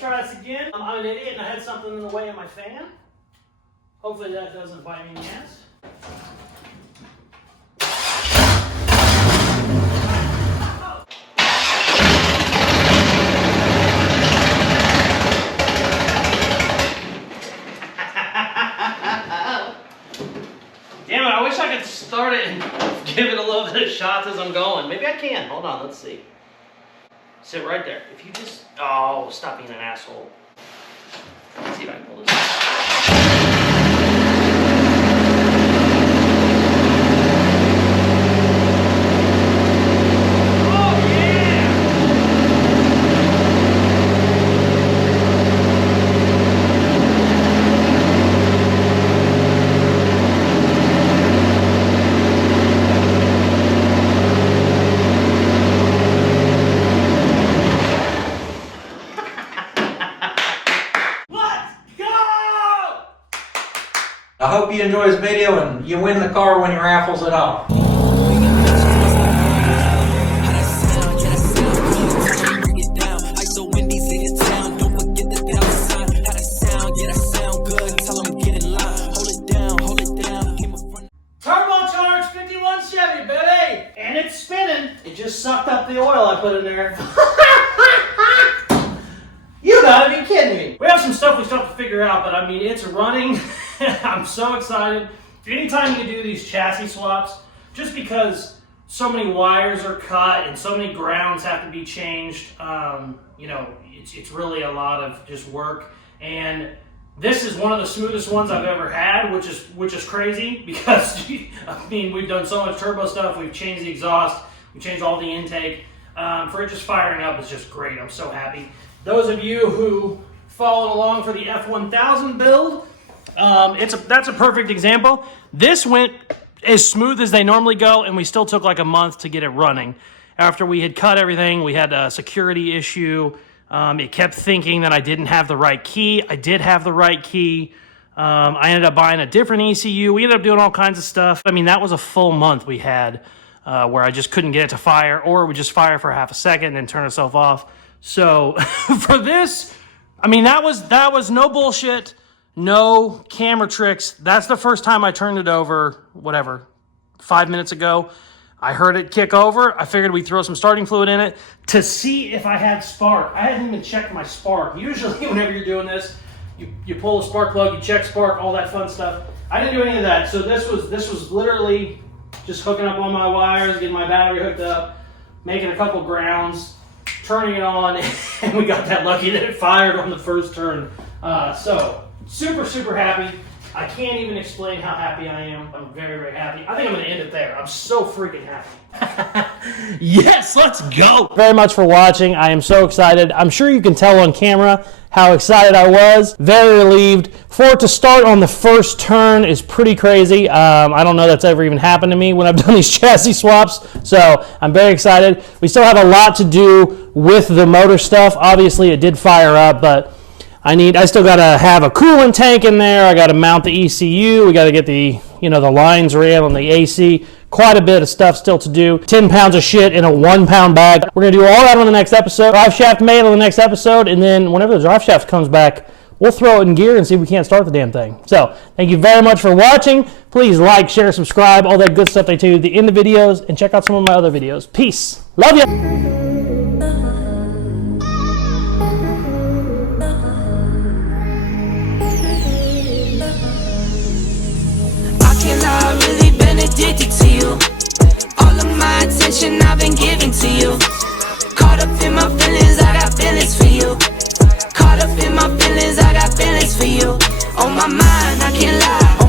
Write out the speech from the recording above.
try this again. I'm an idiot and I had something in the way of my fan. Hopefully that doesn't bite me in the ass. Damn it, I wish I could start it and give it a little bit of shots as I'm going. Maybe I can. Hold on, let's see. Sit right there. If you just... Oh, stop being an asshole. Let's see if I can pull this out. I hope you enjoy this video and you win the car when he raffles it off. Turbocharged 51 Chevy, baby! And it's spinning. It just sucked up the oil I put in there. You gotta be kidding me. We have some stuff we still have to figure out, but I mean, it's running. I'm so excited. Anytime you do these chassis swaps, just because so many wires are cut and so many grounds have to be changed, you know, it's really a lot of just work. And this is one of the smoothest ones I've ever had, which is crazy because I mean, we've done so much turbo stuff. We've changed the exhaust, we changed all the intake. For it just firing up is just great. I'm so happy. Those of you who followed along for the F1000 build, that's a perfect example. This went as smooth as they normally go, and we still took like a month to get it running. After we had cut everything, we had a security issue. It kept thinking that I didn't have the right key. I did have the right key. I ended up buying a different ECU. We ended up doing all kinds of stuff. I mean, that was a full month we had where I just couldn't get it to fire, or it would just fire for half a second and then turn itself off. So for this, I mean, that was no bullshit, no camera tricks. That's the first time I turned it over, whatever, 5 minutes ago. I heard it kick over. I figured we'd throw some starting fluid in it to see if I had spark. I hadn't even checked my spark. Usually whenever you're doing this, you pull a spark plug, you check spark, all that fun stuff. I didn't do any of that. So this was literally just hooking up all my wires, getting my battery hooked up, making a couple grounds, turning it on, and we got that lucky that it fired on the first turn. So super, super happy. I can't even explain how happy I am. I'm very, very happy. I think I'm going to end it there. I'm so freaking happy. Yes, let's go. Very much for watching. I am so excited. I'm sure you can tell on camera how excited I was. Very relieved. For it to start on the first turn is pretty crazy. I don't know that's ever even happened to me when I've done these chassis swaps. So I'm very excited. We still have a lot to do with the motor stuff. Obviously, it did fire up, but I still got to have a coolant tank in there. I got to mount the ECU. We got to get the lines ran on the AC. Quite a bit of stuff still to do. 10 pounds of shit in a 1 pound bag. We're going to do all that on the next episode. Drive shaft made on the next episode. And then whenever the drive shaft comes back, we'll throw it in gear and see if we can't start the damn thing. So thank you very much for watching. Please like, share, subscribe, all that good stuff they do at the end of videos. And check out some of my other videos. Peace. Love you. I've really been addicted to you. All of my attention I've been giving to you. Caught up in my feelings, I got feelings for you. Caught up in my feelings, I got feelings for you. On my mind, I can't lie.